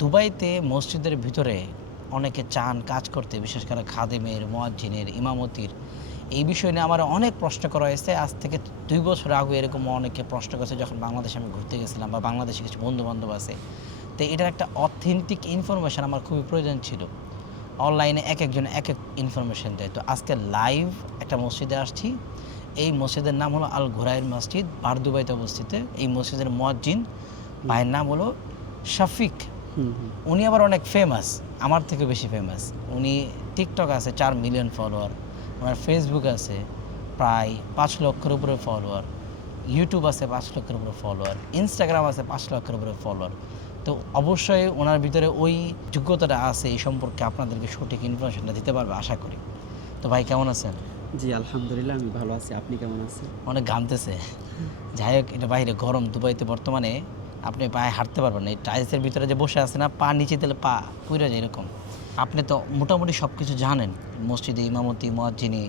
দুবাইতে মসজিদের ভিতরে অনেকে চান কাজ করতে, বিশেষ করে খাদেমের, মুয়াজ্জিনের, ইমামতির। এই বিষয় নিয়ে আমার অনেক প্রশ্ন করা হয়েছে। আজ থেকে 2 বছর আগে এরকম অনেকে প্রশ্ন করেছে, যখন বাংলাদেশে আমি ঘুরতে গেছিলাম বা বাংলাদেশে কিছু বন্ধু-বান্ধব আছে। তো এটার একটা অথেন্টিক ইনফরমেশন আমার খুবই প্রয়োজন ছিল। অনলাইনে একেকজন একেক ইনফরমেশন দেয়। তো আজকে লাইভ একটা মসজিদে আসছি। এই মসজিদের নাম হলো আল ঘুরাইর মসজিদ, দুবাইতে অবস্থিত। এই মসজিদের মুয়াজ্জিন ভাইয়ের নাম হলো শফিক। উনি আবার অনেক ফেমাস, আমার থেকে বেশি ফেমাস। উনি টিকটক আছে 4 মিলিয়ন ফলোয়ার, ওনার ফেসবুক আছে প্রায় 5 লক্ষের উপরে ফলোয়ার, ইউটিউব আছে 5 লক্ষের উপরে ফলোয়ার, ইনস্টাগ্রাম আছে 5 লক্ষের উপরে ফলোয়ার। তো অবশ্যই ওনার ভিতরে ওই যোগ্যতাটা আছে, এই সম্পর্কে আপনাদেরকে সঠিক ইনফরমেশনটা দিতে পারবে আশা করি। তো ভাই কেমন আছেন? জি আলহামদুলিল্লাহ, আমি ভালো আছি। আপনি কেমন আছেন? অনেক ঘামতেছে। যাই হোক, এটা বাইরে গরম, দুবাইতে বর্তমানে আপনি পায়ে হাঁটতে পারবেন না। এই টাইলসের ভিতরে যে বসে আছে না, পা নিচে দিলে পা পুড়ে যায় এরকম। আপনি তো মোটামুটি সব কিছু জানেন, মসজিদে ইমামতি, মুয়াজ্জিনি,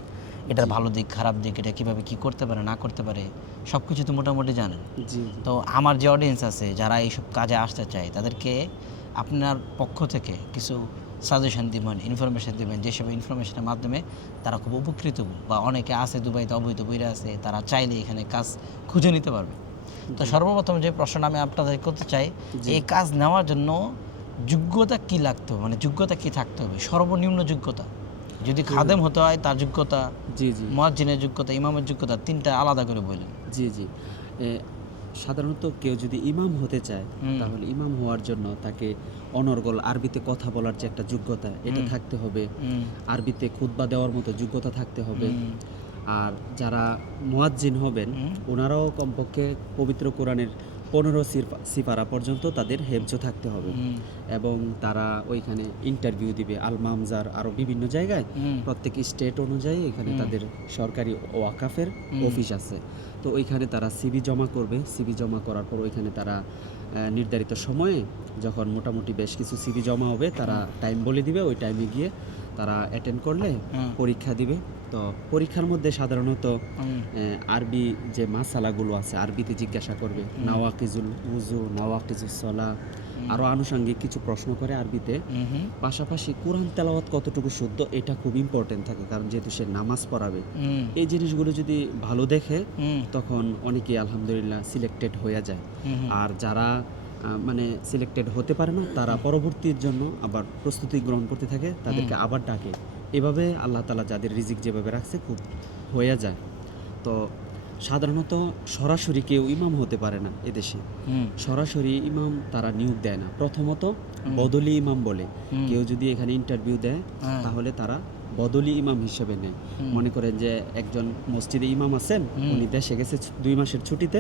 এটার ভালো দিক খারাপ দিক, এটা কীভাবে কী করতে পারে না করতে পারে, সব কিছু তো মোটামুটি জানেন। জি তো আমার যে অডিয়েন্স আছে যারা এইসব কাজে আসতে চায়, তাদেরকে আপনার পক্ষ থেকে কিছু সাজেশন দিবেন, ইনফরমেশন দিবেন, যেসব ইনফরমেশনের মাধ্যমে তারা খুব উপকৃত হবে, বা অনেকে আছে দুবাইতে অবৈধ বইরা আছে, তারা চাইলে এখানে কাজ খুঁজে নিতে পারবে। তো সর্বপ্রথম যে প্রশ্নটা আমি আপনাদের করতে চাই, এই কাজ নেওয়ার জন্য যোগ্যতা কি লাগতে হবে, মানে যোগ্যতা কি থাকতে হবে, সর্বনিম্ন যোগ্যতা? যদি খাদেম হতে হয় তার যোগ্যতা, জি জি মুয়াজ্জিনের যোগ্যতা, ইমামের যোগ্যতা, তিনটা আলাদা করে বললেন। জি জি সাধারণত কেউ যদি ইমাম হতে চায়, তাহলে ইমাম হওয়ার জন্য তাকে অনর্গল আরবিতে কথা বলার যে একটা যোগ্যতা, এটা থাকতে হবে। আরবিতে খুতবা দেওয়ার মতো যোগ্যতা থাকতে হবে। আর যারা মুয়াজ্জিন হবেন, ওনারাও কমপক্ষে পবিত্র কোরআনের 15 সিপারা পর্যন্ত তাদের হেফজ থাকতে হবে। এবং তারা ওইখানে ইন্টারভিউ দিবে আল মামজার, আরও বিভিন্ন জায়গায়, প্রত্যেক স্টেট অনুযায়ী এখানে তাদের সরকারি ওয়াকাফের অফিস আছে। তো ওইখানে তারা সিভি জমা করবে। সিভি জমা করার পর ওইখানে তারা নির্ধারিত সময়ে, যখন মোটামুটি বেশ কিছু সিভি জমা হবে, তারা টাইম বলে দিবে। ওই টাইমে গিয়ে তারা অ্যাটেন্ড করলে পরীক্ষা দিবে। তো পরীক্ষার মধ্যে সাধারণত আরবি যে মাসালাগুলো আছে আরবিতে জিজ্ঞাসা করবে, নাওয়াকিজুল উজু, নাওয়াকিজুস সলা, আরও আনুষঙ্গিক কিছু প্রশ্ন করে আরবিতে। পাশাপাশি কোরআন তেলাওয়াত কতটুকু শুদ্ধ, এটা খুব ইম্পর্টেন্ট থাকে, কারণ যেহেতু সে নামাজ পড়াবে। এই জিনিসগুলো যদি ভালো দেখে, তখন অনেকেই আলহামদুলিল্লাহ সিলেক্টেড হয়ে যায়। আর যারা মানে সিলেক্টেড হতে পারে না, তারা পরবর্তীর জন্য আবার প্রস্তুতি গ্রহণ করতে থাকে, তাদেরকে আবার ডাকে। এভাবে আল্লাহ তাআলা যাদের রিজিক যেভাবে রাখছে খুব হয়ে যায়। তো সাধারণত সরাসরি কেউ ইমাম হতে পারে না এদেশে। সরাসরি ইমাম তারা নিয়োগ দেয় না। প্রথমত বদলি ইমাম বলে কেউ যদি এখানে ইন্টারভিউ দেয়, তাহলে তারা বদলি ইমাম হিসেবে নেয়। মনে করেন যে একজন মসজিদে ইমাম আছেন, উনি দেশে গেছে 2 মাসের ছুটিতে,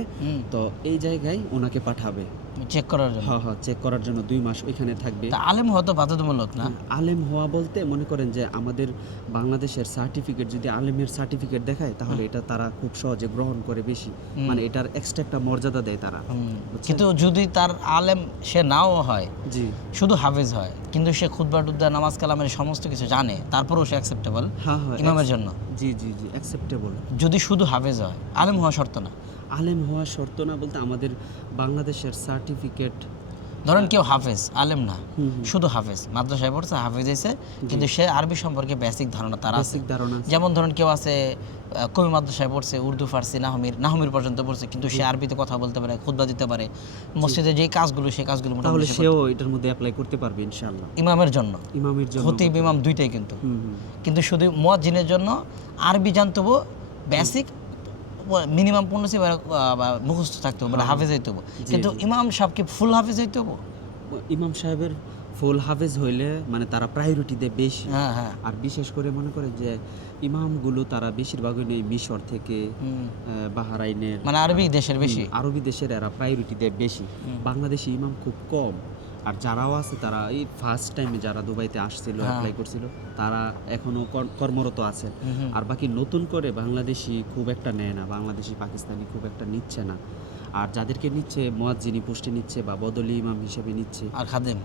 তো এই জায়গায় ওনাকে পাঠাবে চেক করার জন্য। হ্যাঁ, চেক করার জন্য 2 মাস ওইখানে থাকবে। তা আলেম হওয়া তো বাধ্যতামূলক না? আলেম হওয়া বলতে মনে করেন যে আমাদের বাংলাদেশের সার্টিফিকেট যদি আলেমের সার্টিফিকেট দেখায়, তাহলে এটা তারা খুব সহজে গ্রহণ করে বেশি, মানে এটার এক্সট্রা একটা মর্যাদা দেয় তারা। কিন্তু যদি তার আলেম সে নাও হয়, জি শুধু হাফেজ হয়, কিন্তু সে খুতবা টুতবা নামাজ কালামের সমস্ত কিছু জানে, তারপরেও সে অ্যাকসেপ্টেবল হ্যাঁ ইমামের জন্য? জি জি জি অ্যাকসেপ্টেবল। যদি শুধু হাফেজ হয়, আলেম হওয়া শর্ত না? আলেম হওয়া শর্ত না বলতে আমাদের বাংলাদেশের সার্টিফিকেট, ধরেন কেউ হাফেজ, আলেম না, শুধু হাফেজ, মাদ্রাসায় পড়ছে, হাফেজ হয়েছে, কিন্তু সে আরবি সম্পর্কে বেসিক ধারণা তার আছে। যেমন ধরেন কেউ আছে কমি মাদ্রাসায় পড়ছে, উর্দু, ফার্সি, নাহমির পর্যন্ত পড়ছে, কিন্তু সে আরবিতে কথা বলতে পারে, খুতবা দিতে পারে, মসজিদে যে কাজগুলো সেই কাজগুলো তাহলে সেও এটার মধ্যে অ্যাপ্লাই করতে পারবে ইনশাআল্লাহ। ইমামের জন্য, ইমামের খতিব ইমাম দুইটাই কিন্তু। কিন্তু শুধু মুয়াজ্জিনের জন্য আরবি জানতে হবে, বেসিক মিনিমাম 15 মুখস্থ থাকতে হবে, হাফেজ হইতে হবে। কিন্তু ইমাম সাহেব কি ফুল হাফেজ হইতে হবে? ইমাম সাহেবের ফুল হাফেজ হইলে মানে তারা প্রায়োরিটি দেয় বেশি। আর বিশেষ করে মনে করে যে ইমামগুলো তারা বেশিরভাগই নেই মিশর থেকে, বাহরাইনের, মানে আরবি দেশের বেশি, আরবি দেশের এরা প্রায়োরিটি দেয় বেশি। বাংলাদেশি ইমাম খুব কম। আর যারাও আছে তারা এই ফার্স্ট টাইমে যারা দুবাইতে আসছিল, অ্যাপ্লাই করছিল, তারা এখনো কর্মরত আছে। আর বাকি নতুন করে বাংলাদেশি খুব একটা নেয় না, বাংলাদেশি পাকিস্তানি খুব একটা নিচ্ছে না। আর যাদেরকে নিচ্ছে মুয়াজ্জিনি পোস্টে নিচ্ছে বা বদলি ইমাম হিসেবে নিচ্ছে, আর খাদেম।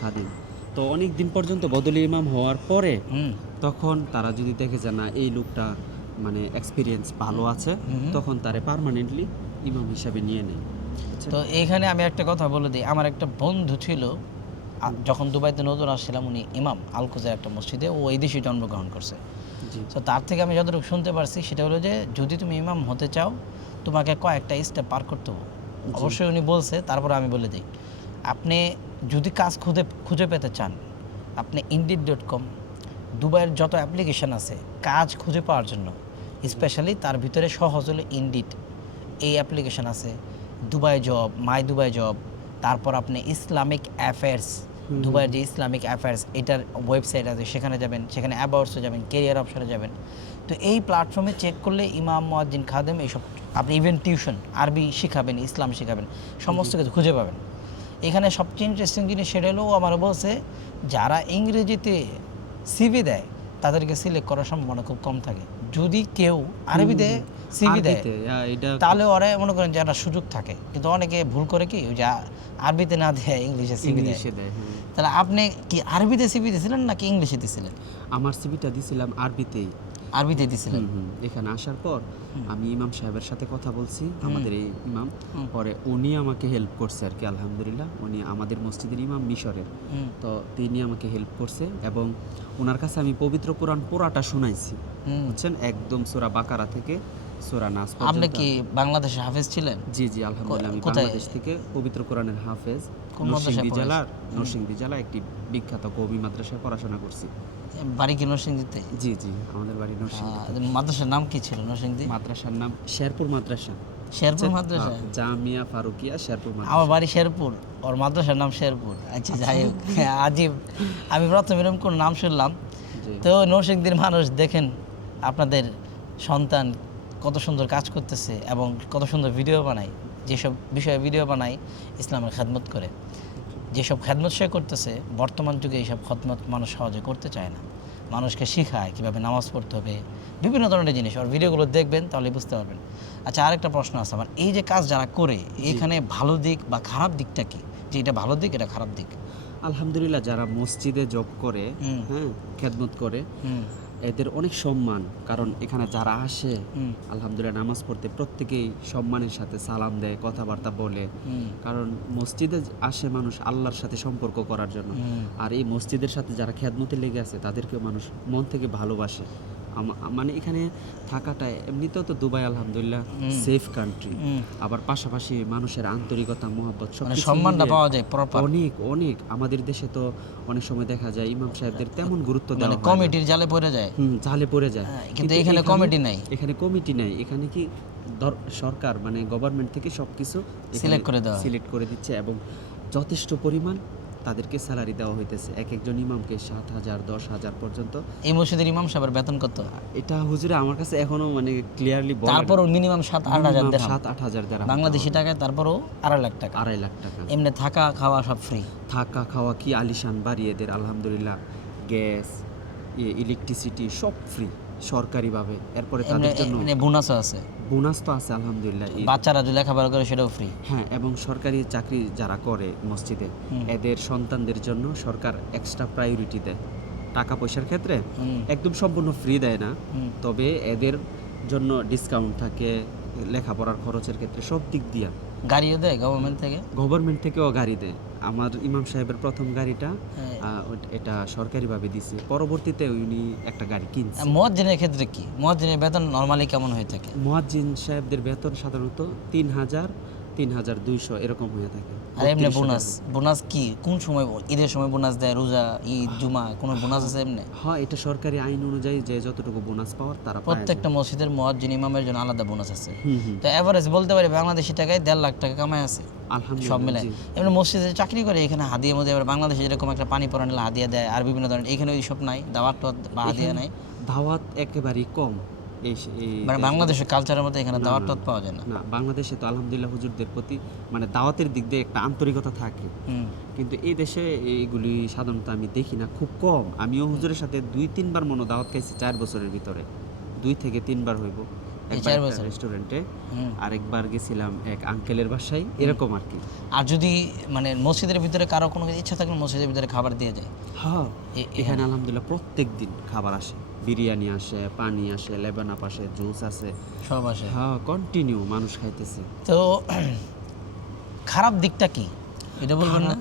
খাদেম। তো অনেক দিন পর্যন্ত বদলি ইমাম হওয়ার পরে তখন তারা যদি দেখে যে না এই লোকটা মানে এক্সপিরিয়েন্স ভালো আছে, তখন তারে পার্মানেন্টলি ইমাম হিসাবে নিয়ে নেয়। তো এইখানে আমি একটা কথা বলে দিই, আমার একটা বন্ধু ছিল যখন দুবাইতে নতুন আসছিলাম উনি ইমাম আল কুজার একটা মসজিদে, ও এই দেশে জন্মগ্রহণ করছে। জি তো তার থেকে আমি যতটুকু শুনতে পারছি সেটা হলো যে যদি তুমি ইমাম হতে চাও তোমাকে কয়েকটা স্টেপ পার করতে হবে। অবশ্যই উনি বলছে, তারপরে আমি বলে দিই, আপনি যদি কাজ খুঁজে পেতে চান, আপনি indeed.com, দুবাইয়ের যত অ্যাপ্লিকেশন আছে কাজ খুঁজে পাওয়ার জন্য, স্পেশালি তার ভিতরে সহজ হলো ইনডিড, এই অ্যাপ্লিকেশন আছে, দুবাই জব, মাই দুবাই জব, তারপর আপনি ইসলামিক অ্যাফেয়ার্স, দুবাইয়ের যে ইসলামিক অ্যাফেয়ার্স এটার ওয়েবসাইট আছে, সেখানে যাবেন, সেখানে অ্যাবাউটসে যাবেন, কেরিয়ার অপশনে যাবেন। তো এই প্ল্যাটফর্মে চেক করলে ইমাম, মুয়াজ্জিন, খাদেম এইসব, আপনি ইভেন টিউশন, আরবি শিখাবেন, ইসলাম শিখাবেন, সমস্ত কিছু খুঁজে পাবেন। এখানে সবচেয়ে ইন্টারেস্টিং জিনিস সেটা হলো, ও আমার বলছে যারা ইংরেজিতে সিভি দেয় তাদেরকে সিলেক্ট করার সম্ভাবনা খুব কম থাকে। যদি কেউ আরবিতে সিভি দেয় আরবিতে, এটা তাহলে ওরা মনে করেন যে একটা সুযোগ থাকে, কিন্তু অনেকে ভুল করে কি ওই যে আরবিতে না দেয় ইংলিশে সিভি দেয়। ইংলিশে দেয়, হ্যাঁ। তাহলে আপনি কি আরবিতে সিভি দিয়েছিলেন নাকি ইংলিশে দিয়েছিলেন? আমার সিভিটা দিছিলাম আরবিতেই। আরবিতে দিয়েছিলেন। এখানে আসার পর আমি ইমাম সাহেবের সাথে কথা বলছি, আমাদের এই ইমাম, পরে উনি আমাকে হেল্প করছে আর কি, আলহামদুলিল্লাহ। উনি আমাদের মসজিদের ইমাম মিশরের, তো তিনি আমাকে হেল্প করছে এবং ওনার কাছে আমি পবিত্র কোরআন পুরাটা শোনাইছি, বুঝছেন, একদম সূরা বাকারা থেকে সূরা নাস আপনি পর্যন্ত। কি বাংলাদেশে হাফেজ ছিলেন? জি জি, আলহামদুলিল্লাহ, আমি কোথায়? বাংলাদেশ থেকে পবিত্র কোরআনের হাফেজ, কোন মাদ্রাসায় নরসিংদী জেলা একটি বিখ্যাত কওমি মাদ্রাসায় পড়াশোনা করছি। বাড়ি কি নরসিংদীতে? জি জি, আমাদের বাড়ি নরসিংদী। মাদ্রাসার নাম কি ছিল নরসিংদী? মাদ্রাসার নাম শেরপুর মাদ্রাসা। শেরপুর মাদ্রাসা? জামিয়া ফারুকিয়া শেরপুর মাদ্রাসা। আমার বাড়ি শেরপুর, ওর মাদ্রাসার নাম শেরপুর। আচ্ছা, যাই হোক, আজীব, আমি প্রথম এরকম কোনো নাম শুনলাম। জি। তো নরসিংদীর মানুষ দেখেন আপনাদের সন্তান কত সুন্দর কাজ করতেছে এবং কত সুন্দর ভিডিও বানায়, যেসব বিষয়ে ভিডিও বানায় ইসলামের খেদমত করে, যেসব খেদমত সে করতেছে। বর্তমান যুগে এইসব খেদমত মানুষ সহজে করতে চায় না, মানুষকে শেখায় কীভাবে নামাজ পড়তে হবে, বিভিন্ন ধরনের জিনিস। ওর ভিডিওগুলো দেখবেন তাহলে বুঝতে পারবেন। আচ্ছা, আরেকটা প্রশ্ন আছে আমার, এই যে কাজ যারা করে এখানে ভালো দিক বা খারাপ দিকটা কি? যে এটা ভালো দিক, এটা খারাপ দিক? আলহামদুলিল্লাহ, যারা মসজিদে জব করে, হ্যাঁ, খেদমত করে, এদের অনেক সম্মান। কারণ এখানে যারা আসে আলহামদুলিল্লাহ নামাজ পড়তে, প্রত্যেকেই সম্মানের সাথে সালাম দেয়, কথাবার্তা বলে। কারণ মসজিদে আসে মানুষ আল্লাহর সাথে সম্পর্ক করার জন্য, আর এই মসজিদের সাথে যারা খেদমতে লেগে আছে তাদেরকে মানুষ মন থেকে ভালোবাসে। মানে এখানে থাকাটা এমনিতেও তো দুবাই আলহামদুলিল্লাহ সেফ কান্ট্রি, আবার পাশাপাশি মানুষের আন্তরিকতা, মহব্বত, সব সম্মানটা পাওয়া যায় প্রপার। অনেক অনেক। আমাদের দেশে তো অনেক সময় দেখা যায় ইমাম সাহেবদের তেমন গুরুত্ব দেওয়া হয় না, কমিটির জালে পড়ে যায়। জালে পড়ে যায়। কিন্তু এখানে কমিটি নাই, এখানে কমিটি নাই, এখানে কি সরকার মানে গভর্নমেন্ট থেকে সবকিছু সিলেক্ট করে দিচ্ছে এবং যথেষ্ট পরিমাণ তাদেরকে স্যালারি দেওয়া হইতেছে। একজন ইমামকে 7,000 10,000 পর্যন্ত। এই মসজিদের ইমাম সাহেবের বেতন কত? এটা হুজুরে আমার কাছে এখনো মানে ক্লিয়ারলি বলা, তারপরও মিনিমাম 7-8 হাজার দিরহাম, 7-8 হাজার দিরহাম বাংলাদেশি টাকায়, তারপরও 2.5 লাখ টাকা। 2.5 লাখ টাকা। এমনি থাকা খাওয়া সব ফ্রি। থাকা খাওয়া কি আলিশান বাড়ি এদের, আলহামদুলিল্লাহ, গ্যাস, ইলেকট্রিসিটি সব ফ্রি সরকারিভাবে। এরপরে তাদের জন্য বোনাসও আছে। বোনাস তো আছে আলহামদুলিল্লাহ। বাচ্চারা যদি লেখাপড়া করে সেটাও ফ্রি। হ্যাঁ, এবং সরকারি চাকরি যারা করে মসজিদে, এদের সন্তানদের জন্য সরকার এক্সট্রা প্রায়োরিটি দেয় টাকা পয়সার ক্ষেত্রে। একদম সম্পূর্ণ ফ্রি দেয় না, তবে এদের জন্য ডিসকাউন্ট থাকে লেখাপড়ার খরচের ক্ষেত্রে, সব দিক দিয়া। গাড়িও দেয় গভর্নমেন্ট থেকে? গভর্নমেন্ট থেকেও গাড়ি দেয়। আমার ইমাম সাহেবের প্রথম গাড়িটা এটা সরকারিভাবে দিছে, পরবর্তীতে উনি একটা গাড়ি কিনছে। মুয়াজ্জিনের ক্ষেত্রে কি? মুয়াজ্জিনের বেতন নরমালি কেমন হয়ে থাকে? মুয়াজ্জিন সাহেবদের বেতন সাধারণত 3,000-3,200 এরকম হয়ে থাকে। আর এমনি বোনাস কি কোন সময়? ঈদের সময় বোনাস দেয়, রোজা, ঈদ, জুমা, কোনো বোনাস আছে এমনি? হ্যাঁ, এটা সরকারি আইন অনুযায়ী যে যতটুকু বোনাস পাওয়ার তারা পায়। প্রত্যেকটা মসজিদের মুয়াজ্জিন ইমামের জন্য আলাদা বোনাস আছে। তো এভারেজ বলতে পারি বাংলাদেশি টাকায় 1.5 লাখ টাকা কামাই আছে সব মিলে। এমনি মসজিদে চাকরি করে, এখানে হাদিয়া মধ্যে আবার বাংলাদেশে যেরকম একটা পানি পড়া নিলে হাদিয়া দেয়, আর বিভিন্ন ধরনের, এখানে ওইসব নাই, দাওয়াত বা হাদিয়া নাই, দাওয়াত একেবারেই কম। মানে বাংলাদেশের কালচারের মধ্যে এখানে দাওয়াত পাওয়া যায় না। না, বাংলাদেশে তো আলহামদুলিল্লাহ হুজুরদের প্রতি মানে দাওয়াতের দিক দিয়ে একটা আন্তরিকতা থাকে, কিন্তু এই দেশে এইগুলি সাধারণত আমি দেখি না, খুব কম। আমিও হুজুরের সাথে 2-3 বার মনে দাওয়াত খাইছি 4 বছরের ভিতরে, 2 থেকে 3 বার হইব। একবার রেস্টুরেন্টে, আরেকবার গেছিলাম এক আঙ্কেলের বাসায়, এরকম আর কি। আর যদি মানে মসজিদের ভিতরে কারো কোনো ইচ্ছা থাকলে মসজিদের ভিতরে খাবার দিয়ে যায়। হ্যাঁ, এখানে আলহামদুলিল্লাহ প্রত্যেক দিন খাবার আসে, বিরিয়ানি আসে, পানি আসে, লেবান আপ আসে, জুস আসে, সব আসে। হ্যাঁ, কন্টিনিউ মানুষ খাইতেছে। তো খারাপ দিকটা কি এটা বলবেন না?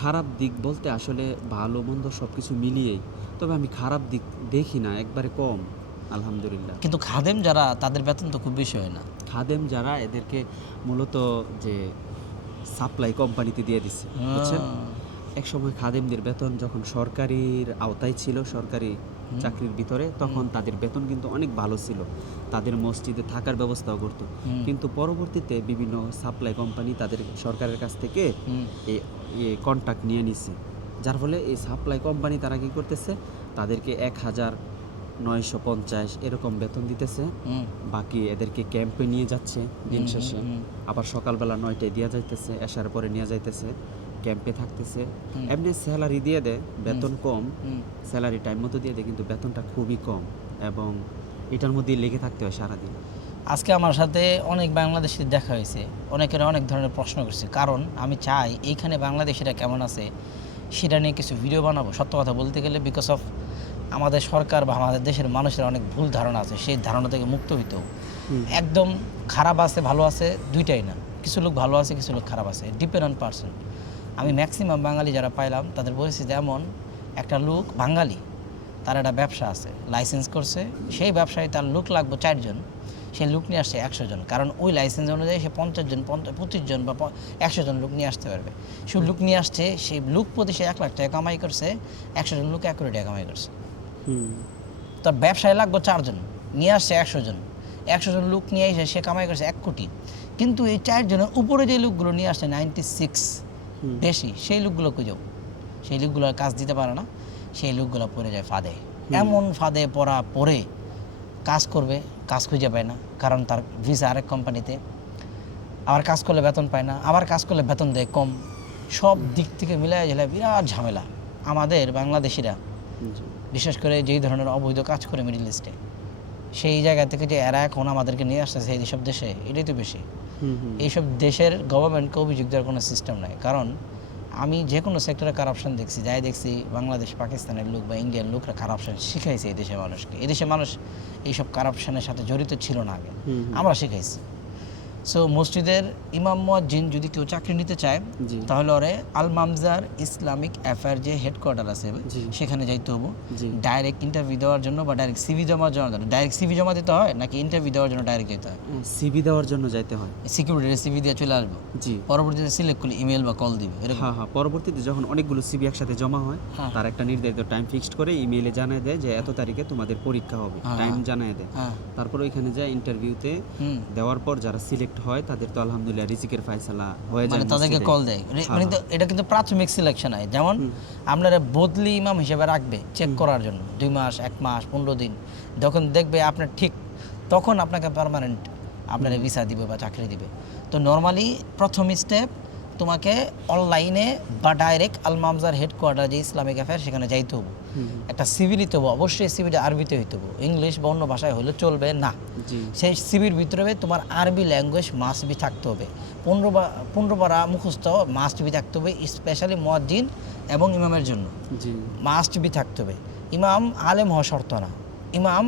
খারাপ দিক বলতে আসলে ভালো মন্দ সব কিছু মিলিয়েই, তবে আমি খারাপ দিক দেখি না, একবারে কম আলহামদুলিল্লাহ। কিন্তু খাদেম যারা তাদের বেতন তো খুব বেশি হয় না। খাদেম যারা এদেরকে মূলত যে সাপ্লাই কোম্পানিতে দিয়ে দিচ্ছে, বুঝছেন? এক সময় খাদেমদের বেতন যখন সরকারির আওতায় ছিল, সরকারি চাকরির ভিতরে, তখন তাদের বেতন কিন্তু অনেক ভালো ছিল, তাদের মসজিদে থাকার ব্যবস্থাও করতো। কিন্তু পরবর্তীতে বিভিন্ন সাপ্লাই কোম্পানি তাদের সরকারের কাছ থেকে এই কন্ট্রাক্ট নিয়ে নিছে, যার ফলে এই সাপ্লাই কোম্পানি তারা কি করতেছে, তাদেরকে 1950 এরকম বেতন দিতেছে, বাকি এদেরকে ক্যাম্পে নিয়ে যাচ্ছে দিন শেষে, আবার সকালবেলা 9টায় দেওয়া যাইতেছে, এশার পরে নিয়ে যাইতেছে, ক্যাম্পে থাকতেছে। এমনি স্যালারি দিয়ে দেয়, বেতন কম, স্যালারি টাইম মতো দিয়ে দেয়, কিন্তু বেতনটা খুবই কম এবং এটার মধ্যেই লেগে থাকতে হয় সারাদিন। আজকে আমার সাথে অনেক বাংলাদেশি দেখা হয়েছে, অনেকের অনেক ধরনের প্রশ্ন করছে, কারণ আমি চাই এইখানে বাংলাদেশিরা কেমন আছে সেটা নিয়ে কিছু ভিডিও বানাবো। সত্য কথা বলতে গেলে বিকজ অফ আমাদের সরকার বা আমাদের দেশের মানুষের অনেক ভুল ধারণা আছে, সেই ধারণা থেকে মুক্ত হইতেও একদম খারাপ আছে ভালো আছে দুইটাই না, কিছু লোক ভালো আছে কিছু লোক খারাপ আছে, ডিপেন্ড অন পার্সন। আমি ম্যাক্সিমাম বাঙালি যারা পাইলাম তাদের বলেছি যেমন একটা লোক বাঙালি, তার একটা ব্যবসা আছে, লাইসেন্স করছে, সেই ব্যবসায় তার লোক লাগবে 4 জন, সে লোক নিয়ে আসছে 100 জন, কারণ ওই লাইসেন্স অনুযায়ী সে 50 জন 25 জন বা 100 জন লোক নিয়ে আসতে পারবে। সে লোক নিয়ে আসছে, সেই লোক প্রতি সে 1 লাখ টাকা কামাই করছে, 100 জন লোক 1 কোটি টাকা কামাই করছে। তার ব্যবসায় লাগবে 4 জন, নিয়ে আসছে 100 জন, 100 জন লোক নিয়ে এসে সে কামাই করছে 1 কোটি। কিন্তু এই 4 জনের উপরে যে লোকগুলো নিয়ে আসছে 96 বেশি, সেই লোকগুলো খুঁজেও সেই লোকগুলো কাজ দিতে পারে না, সেই লোকগুলো পড়ে যায় ফাঁদে। এমন ফাঁদে পড়ে কাজ করবে, কাজ খুঁজে পায় না, কারণ তার ভিসা আরেক কোম্পানিতে, আবার কাজ করলে বেতন পায় না, আবার কাজ করলে বেতন দেয় কম, সব দিক থেকে মিলায় ঝেলায় বিরাট ঝামেলা। আমাদের বাংলাদেশিরা বিশেষ করে যেই ধরনের অবৈধ কাজ করে মিডল ইস্টে, সেই জায়গা থেকে যে এরা এখন আমাদেরকে নিয়ে আসতেছে এইসব দেশে, এটাই তো বেশি। এইসব দেশের গভর্নমেন্টকে অভিযোগ দেওয়ার কোনো সিস্টেম নাই, কারণ আমি যে কোনো সেক্টরে কারাপশন দেখছি, যাই দেখছি বাংলাদেশ পাকিস্তানের লোক বা ইন্ডিয়ান লোকরা কারাপশন শিখাইছে এই দেশের মানুষকে। এদেশের মানুষ এইসব কারাপশনের সাথে জড়িত ছিল না আগে, আমরা শিখাইছি। সো মসজিদের ইমাম মুয়াজ্জিন যদি কেউ চাকরি নিতে চায় তাহলে ওরে আল মামজার ইসলামিক অ্যাফেয়ার যে হেডকোয়ার্টার আছে সেখানে যাইতে হবো, ডাইরেক্ট ইন্টারভিউ দেওয়ার জন্য বা ডাইরেক্ট সিভি জমা দেওয়ার জন্য। ডাইরেক্ট সিভি জমা দিতে হয় নাকি ইন্টারভিউ দেওয়ার জন্য ডাইরেক্ট যেতে হয়? সিভি দেওয়ার জন্য যাইতে হয়, সিকিউরিটি সিভি দিয়ে চলে আসবো, পরবর্তীতে সিলেক্ট করলে ইমেল বা কল দিবে। হ্যাঁ, পরবর্তীতে যখন অনেকগুলো সিভি একসাথে জমা হয়, তার একটা নির্ধারিত টাইম ফিক্সড করে ইমেইলে জানায় দেয় যে এত তারিখে তোমাদের পরীক্ষা হবে, টাইম জানায় দেয়। তারপর ওইখানে যায় ইন্টারভিউতে দেওয়ার পর যারা সিলেক্ট হয় তাদের তো আলহামদুলিল্লাহ রিজিকের ফায়সালা হয়ে যায়, মানে তাদেরকে কল দেয়। মানে এটা কিন্তু প্রাথমিক সিলেকশন হয়, যেমন আপনারা বদলি ইমাম হিসেবে রাখবে চেক করার জন্য 2 মাস 1 মাস 15 দিন, যখন দেখবে আপনার ঠিক, তখন আপনাকে পার্মানেন্ট আপনারা ভিসা দিবে বা চাকরি দিবে। তো নর্মালি প্রথম স্টেপ তোমাকে অনলাইনে বা ডাইরেক্ট আল মামজার হেডকোয়ার্টার যে ইসলামিক অ্যাফেয়ার সেখানে যাইতে হবে, একটা সিভি নিতে হবে, অবশ্যই সিভিটা আরবিতে হইতে হবে, ইংলিশ বা অন্য ভাষায় হলে চলবে না। সেই সিভির ভিতরে তোমার আরবি ল্যাঙ্গুয়েজ মাস্ট বি থাকতে হবে, 15 পারা মুখস্থ মাস্ট বি থাকতে হবে, স্পেশালি মুয়াজ্জিন এবং ইমামের জন্য মাস্ট বি থাকতে হবে। ইমাম আলেম হওয়া শর্ত না, ইমাম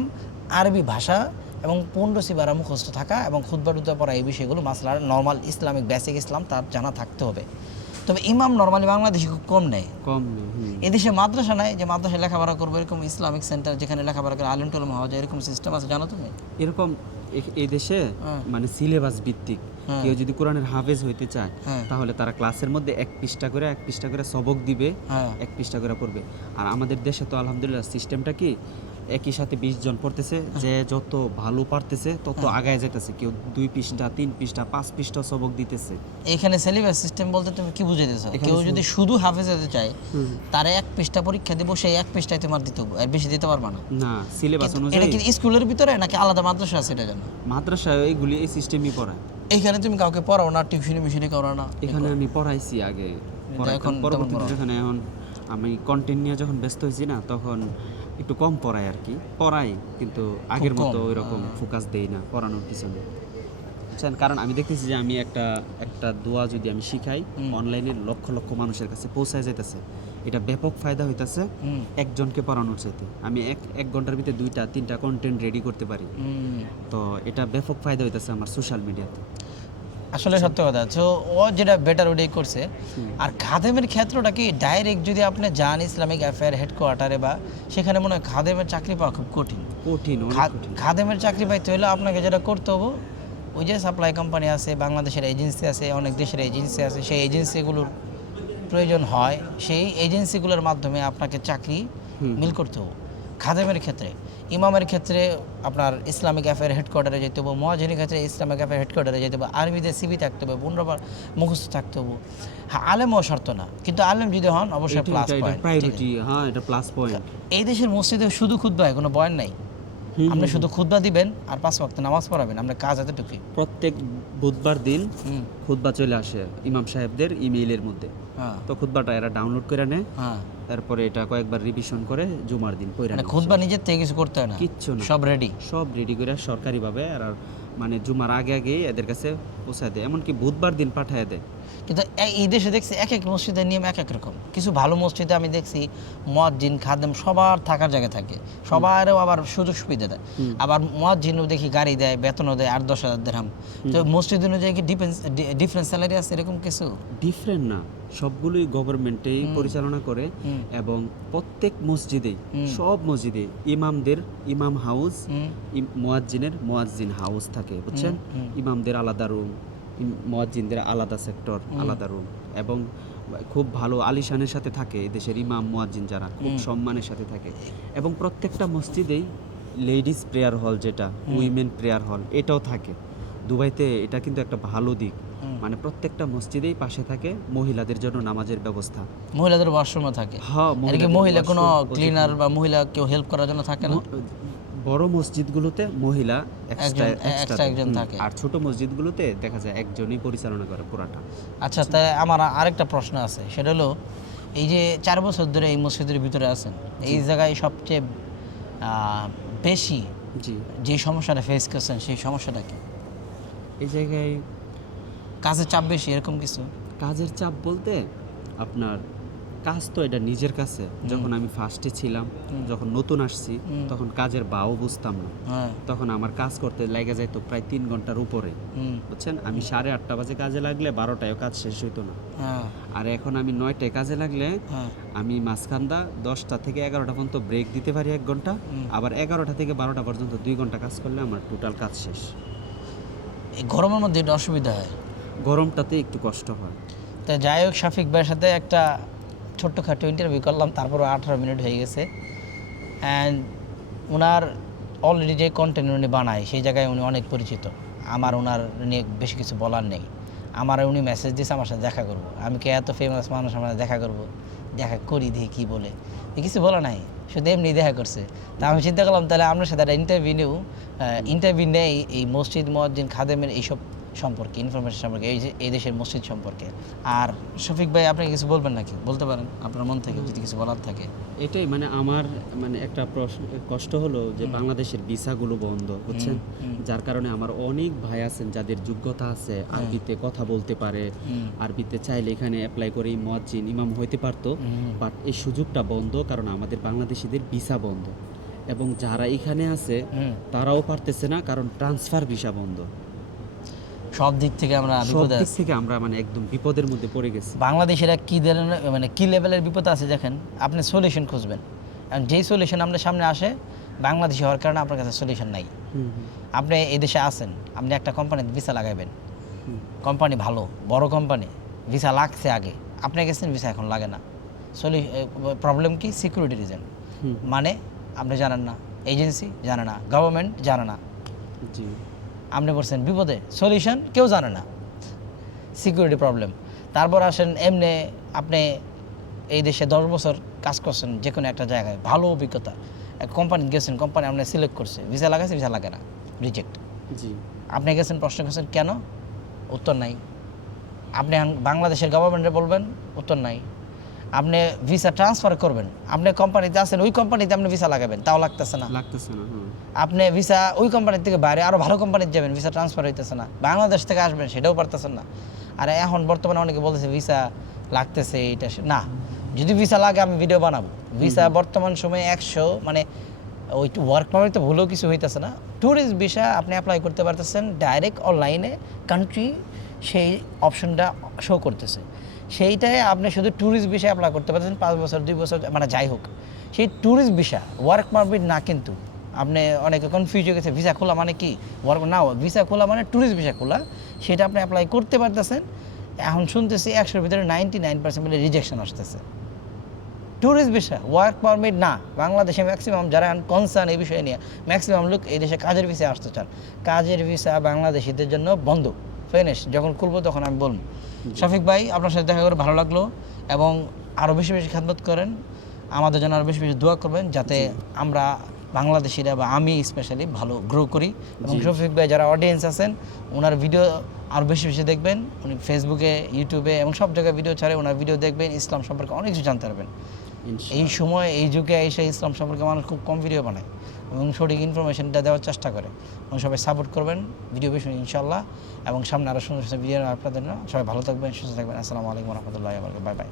আরবি ভাষা এবং 15 সিবারা মুখস্থ থাকা এবং খুতবা টুতবা পড়া, এই বিষয়গুলো মাসলার নর্মাল ইসলামিক বেসিক ইসলাম তার জানা থাকতে হবে। তবে ইমাম নর্মালি বাংলাদেশে খুব কম নেয়, এদেশে মাদ্রাসা নাই যে মাদ্রাসায় লেখাপড়া করবো, এরকম ইসলামিক সেন্টার যেখানে লেখাপড়া করে আলেম টলেম হওয়া যায়, এরকম সিস্টেম আছে, জানো তুমি? এরকম এই দেশে মানে সিলেবাস ভিত্তিক, কেউ যদি কোরআনের হাফেজ হইতে চায় তাহলে তারা ক্লাসের মধ্যে 1 পৃষ্ঠা করে সবক দিবে, 1 পৃষ্ঠা করে পড়বে। আর আমাদের দেশে তো আলহামদুলিল্লাহ সিস্টেমটা কি, একই সাথে 20 জন পড়তেছে, যে যত ভালো পারতেছে তত আগায় যেতেছে, কেউ 2 পৃষ্ঠা 3 পৃষ্ঠা 5 পৃষ্ঠা সবক দিতেছে। এখানে সিলেবাস সিস্টেম বলতে তুমি কি বুঝাইতেছো? কেউ যদি শুধু হাফেজ হতে চায় তারে 1 পৃষ্ঠা পরীক্ষা দিব, সেই 1 পৃষ্ঠায় তোমার দিতে হবে, আর বেশি দিতে পারবা না। না, সিলেবাস অনুযায়ী। এটা কি স্কুলের ভিতরে নাকি আলাদা মাদ্রাসা আছে এটা জানো? মাদ্রাসায় এইগুলি এই সিস্টেমই পড়ায়। এখানে তুমি কাউকে পড়াও না, টিউশনি মিশনি করো না? এখানে আমি পড়াইছি আগে, এখন পরবর্তীতে যখন এখন আমি কন্টেন্ট নিয়ে যখন ব্যস্ত হয়েছি না, তখন একটু কম পড়াই আর কি, পড়াই কিন্তু আগের মতো ওই রকম ফোকাস দেই না পড়ানোর পিছনে, বুঝছেন? কারণ আমি দেখতেছি যে আমি একটা দোয়া যদি আমি শিখাই, অনলাইনে লক্ষ লক্ষ মানুষের কাছে পৌঁছায় যাইতেছে, এটা ব্যাপক ফায়দা হইতেছে একজনকে পড়ানোর চাইতে। আমি এক ঘন্টার ভিতরে 2টা 3টা কন্টেন্ট রেডি করতে পারি, তো এটা ব্যাপক ফায়দা হইতেছে আমার সোশ্যাল মিডিয়াতে। আসলে সত্য কথা। তো ও যেটা বেটার ওটাই করছে। আর খাদেমের ক্ষেত্রটা কি ডাইরেক্ট যদি আপনি যান ইসলামিক অ্যাফেয়ার হেডকোয়ার্টারে বা সেখানে মনে হয় খাদেমের চাকরি পাওয়া খুব কঠিন। কঠিন, অনেক কঠিন। খাদেমের চাকরি পাইতে হলে আপনাকে যেটা করতে হবে, ওই যে সাপ্লাই কোম্পানি আছে, বাংলাদেশের এজেন্সি আছে, অনেক দেশের এজেন্সি আছে, সেই এজেন্সিগুলোর প্রয়োজন হয়, সেই এজেন্সিগুলোর মাধ্যমে আপনাকে চাকরি মিল করতে হবে। খাদেমের ক্ষেত্রে, ইমামের ক্ষেত্রে আপনার ইসলামিক অ্যাফেয়ার হেডকোয়ার্টারে যেতে হবে, মুয়াজ্জিনের ক্ষেত্রে ইসলামিক অ্যাফেয়ার হেডকোয়ার্টারে যেতে হবে, আরবিতে সিবি থাকতে হবে, 15 মুখস্থ থাকতে হবে। হ্যাঁ, আলেমও শর্ত না, কিন্তু আলেম যদি হন অবশ্যই প্লাস পয়েন্ট। প্রায়োরিটি, হ্যাঁ, এটা প্লাস পয়েন্ট। এই দেশের মসজিদে শুধু খুতবা হয়, কোনো বয়ান নাই। আপনি শুধু খুতবা দিবেন আর 5 ওয়াক্ত নামাজ পড়াবেন, আমরা কাজ এতটুকুই। প্রত্যেক বুধবার দিন খুতবা চলে আসে ইমাম সাহেবদের ইমেইলের মধ্যে। হ্যাঁ তো খুতবাটা এরা ডাউনলোড করে নেয়, হ্যাঁ, তারপরে এটা কয়েকবার রিভিশন করে জুমার দিন পড়া মানে খুতবা নিজের থেকে কিছু করতে হয় না, কিচ্ছু না, সব রেডি। সব রেডি করে সরকারিভাবে আর মানে জুমার আগে আগে এদের কাছে পৌঁছায় দেয়, এমনকি বুধবার দিন পাঠায় দেয়। কিন্তু এই দেশে দেখছি এক এক মসজিদের নিয়ম এক এক রকম। কিছু ভালো মসজিদে আমি দেখছি মুয়াজ্জিন খাদেম সবার থাকার জায়গা থাকে, সবারও আবার সুযোগ সুবিধা দেয়। আবার মুয়াজ্জিনও দেখি গাড়ি দেয়, বেতনও দেয় 8-10 হাজার দিরহাম। তো মসজিদ অনুযায়ী কি ডিফারেন্স স্যালারি আছে এরকম কিছু? ডিফারেন্ট না, সবগুলোই গভর্নমেন্টেই পরিচালনা করে এবং প্রত্যেক মসজিদেই, সব মসজিদে ইমামদের ইমাম হাউস, মুয়াজ্জিনের মুয়াজ্জিন হাউস থাকে, বুঝছেন? ইমামদের আলাদা রুম, মুয়াজ্জিনদের আলাদা সেক্টর, আলাদা রুম, এবং খুব ভালো আলিশানের সাথে থাকে দেশের ইমাম মুয়াজ্জিন, যারা খুব সম্মানের সাথে থাকে। এবং প্রত্যেকটা মসজিদেই লেডিস প্রেয়ার হল, যেটা উইমেন প্রেয়ার হল, এটাও থাকে। দুবাইতে এটা কিন্তু একটা ভালো দিক, মানে প্রত্যেকটা মসজিদেই পাশে থাকে মহিলাদের জন্য নামাজের ব্যবস্থা। মহিলাদের ওয়াশরুমও থাকে? হ্যাঁ, মহিলা কোনো ক্লিনার বা মহিলা কেউ হেল্প করার জন্য থাকে না? বড় মসজিদগুলোতে মহিলা এক্সট্রা একজন থাকে, আর ছোট মসজিদগুলোতে দেখা যায় একজনই পরিচালনা করে পুরাটা। আচ্ছা, তাই আমার আরেকটা প্রশ্ন আছে, সেটা হলো এই যে 4 বছর ধরে এই মসজিদের ভিতরে আছেন, এই জায়গায় সবচেয়ে বেশি যে সমস্যাটা ফেস করছেন সেই সমস্যাটা কি? এই জায়গায় কাজের চাপ বেশি এরকম কিছু? কাজের চাপ বলতে আপনার কাজ তো এটা নিজের কাছে, যখন আমি ফার্স্টে ছিলাম, যখন নতুন আসছি, তখন কাজের ভাও বুঝতাম না। তখন আমার কাজ করতে লেগে যাইতো প্রায় 3 ঘন্টার উপরে, বুঝছেন? আমি 8:30 বাজে কাজে লাগলে 12টায় কাজ শেষ হইতো না। আর এখন আমি 9টায় কাজে লাগলে আমি মাঝখানটা 10টা থেকে 11টা পর্যন্ত ব্রেক দিতে পারি 1 ঘন্টা, আবার 11টা থেকে 12টা পর্যন্ত 2 ঘন্টা কাজ করলে আমার টোটাল কাজ শেষ। এই গরমের মধ্যে এটা অসুবিধা হয়, গরমটাতে একটু কষ্ট হয়। তো যাই হোক, শফিক ভাইয়ের সাথে একটা ছোট্টখাটো ইন্টারভিউ করলাম, তারপরে 18 মিনিট হয়ে গেছে। অ্যান্ড ওনার অলরেডি যে কন্টেন্ট উনি বানায় সেই জায়গায় উনি অনেক পরিচিত। আমার ওনার নিয়ে বেশি কিছু বলার নেই। আমার উনি মেসেজ দিয়েছে আমার সাথে দেখা করবো, আমি কে এত ফেমাস মানুষ আমার দেখা করবো, দেখা করি দেখি কী বলে, কিছু বলা নাই, শুধু এমনি দেখা করছে। তা আমি চিন্তা করলাম তাহলে আপনার সাথে একটা ইন্টারভিউ নেই এই মসজিদ মুয়াজ্জিন খাদেমের এইসব সম্পর্কে, ইনফরমেশন সম্পর্কে, এই যে এই দেশের মসজিদ সম্পর্কে। আর শফিক ভাই, আপনি কিছু বলবেন নাকি? বলতে পারেন আপনার মন থেকে যদি কিছু বলার থাকে। এটাই মানে আমার মানে একটা কষ্ট হলো যে বাংলাদেশের ভিসাগুলো বন্ধ, বুঝছেন? যার কারণে আমার অনেক ভাই আছেন যাদের যোগ্যতা আছে, আরবিতে কথা বলতে পারে, আরবিতে চাইলে এখানে অ্যাপ্লাই করে মুয়াজ্জিন ইমাম হইতে পারতো, বাট এই সুযোগটা বন্ধ কারণ আমাদের বাংলাদেশিদের ভিসা বন্ধ। এবং যারা এখানে আছে তারাও পারতেছে না কারণ ট্রান্সফার ভিসা বন্ধ। সব দিক থেকে আমরা বিপদে আছি, থেকে আমরা মানে একদম বিপদের মধ্যে পড়ে গেছি। বাংলাদেশিরা কি ধরনের মানে কি লেভেলের বিপদ আছে দেখেন, আপনি সলিউশন খুঁজবেন, আর যেই সলিউশন আপনার সামনে আসে, বাংলাদেশি হওয়ার কারণে আপনার কাছে সলিউশন নাই। আপনি এই দেশে আছেন, আপনি একটা কোম্পানিতে ভিসা লাগাইবেন, কোম্পানি ভালো বড় কোম্পানি, ভিসা লাগছে আগে, আপনি গেছেন ভিসা এখন লাগে না। প্রবলেম কি? সিকিউরিটি রিজন, মানে আপনি জানেন না, এজেন্সি জানে না, গভর্নমেন্ট জানে না, জি, আপনি পড়ছেন বিপদে, সলিউশন কেউ জানে না, সিকিউরিটি প্রবলেম। তারপর আসেন এমনি আপনি এই দেশে 10 বছর কাজ করছেন যে কোনো একটা জায়গায়, ভালো অভিজ্ঞতা, এক কোম্পানি গেছেন, কোম্পানি আপনি সিলেক্ট করছে, ভিসা লাগাইছে, ভিসা লাগে না, রিজেক্ট। জি, আপনি গেছেন, প্রশ্ন করছেন কেন, উত্তর নাই। আপনি বাংলাদেশের গভর্নমেন্টে বলবেন, উত্তর নাই। আপনি ভিসা ট্রান্সফার করবেন, আপনি কোম্পানিতে আছেন, ওই কোম্পানিতে আপনি ভিসা লাগাবেন, তাও লাগতেছে না। আপনি ভিসা ওই কোম্পানির থেকে বাইরে আরও ভালো কোম্পানিতে যাবেন, ভিসা ট্রান্সফার হইতেছে না। বাংলাদেশ থেকে আসবেন, সেটাও পারতেছেন না। আর এখন বর্তমানে অনেকে বলতেছে ভিসা লাগতেছে, এটা না, যদি ভিসা লাগে আমি ভিডিও বানাবো। ভিসা বর্তমান সময়ে 100, মানে ওই ওয়ার্ক পারমিট তো ভুলেও কিছু হইতেছে না। ট্যুরিস্ট ভিসা আপনি অ্যাপ্লাই করতে পারতেছেন ডাইরেক্ট অনলাইনে, কান্ট্রি সেই অপশনটা শো করতেছে। সেইটাই আপনি শুধু ট্যুরিস্ট ভিসায় অ্যাপ্লাই করতে পারছেন 5 বছর 2 বছর মানে যাই হোক। সেই ট্যুরিস্ট ভিসা ওয়ার্ক পারমিট না, কিন্তু আপনি অনেকে কনফিউজ হয়ে গেছে ভিসা খোলা মানে কি, ওয়ার্ক না, ভিসা খোলা মানে ট্যুরিস্ট ভিসা খোলা, সেটা আপনি অ্যাপ্লাই করতে পারতেছেন। এখন শুনতেছি 100-র ভিতরে 99% মিলে রিজেকশন আসতেছে। ট্যুরিস্ট ভিসা, ওয়ার্ক পারমিট না। বাংলাদেশে ম্যাক্সিমাম যারা কনসার্ন এই বিষয়ে নিয়ে ম্যাক্সিমাম লোক এই দেশে কাজের ভিসা আসতে চান। কাজের ভিসা বাংলাদেশিদের জন্য বন্ধ, ফিনিশ। যখন খুলবো তখন আমি বলবো। শফিক ভাই, আপনার সাথে দেখা করে ভালো লাগলো, এবং আরও বেশি বেশি খেদমত করেন, আমাদের জন্য আরও বেশি বেশি দোয়া করবেন যাতে আমরা বাংলাদেশিরা বা আমি স্পেশালি ভালো গ্রো করি। এবং শফিক ভাই যারা অডিয়েন্স আছেন, ওনার ভিডিও আরও বেশি বেশি দেখবেন। উনি ফেসবুকে, ইউটিউবে এবং সব জায়গায় ভিডিও ছাড়ে, ওনার ভিডিও দেখবেন, ইসলাম সম্পর্কে অনেক কিছু জানতে পারবেন। এই সময় এই যুগে এসে ইসলাম সম্পর্কে মানুষ খুব কম ভিডিও বানায় এবং সঠিক ইনফরমেশনটা দেওয়ার চেষ্টা করে, এবং সবাই সাপোর্ট করবেন ভিডিও বেশি ইনশাল্লাহ। এবং সামনে আরও সুন্দর সুন্দর ভিডিও আপনাদের জন্য। সবাই ভালো থাকবেন, সুস্থ থাকবেন। আসসালামু আলাইকুম রহমতুল্লাহ, বাই বাই।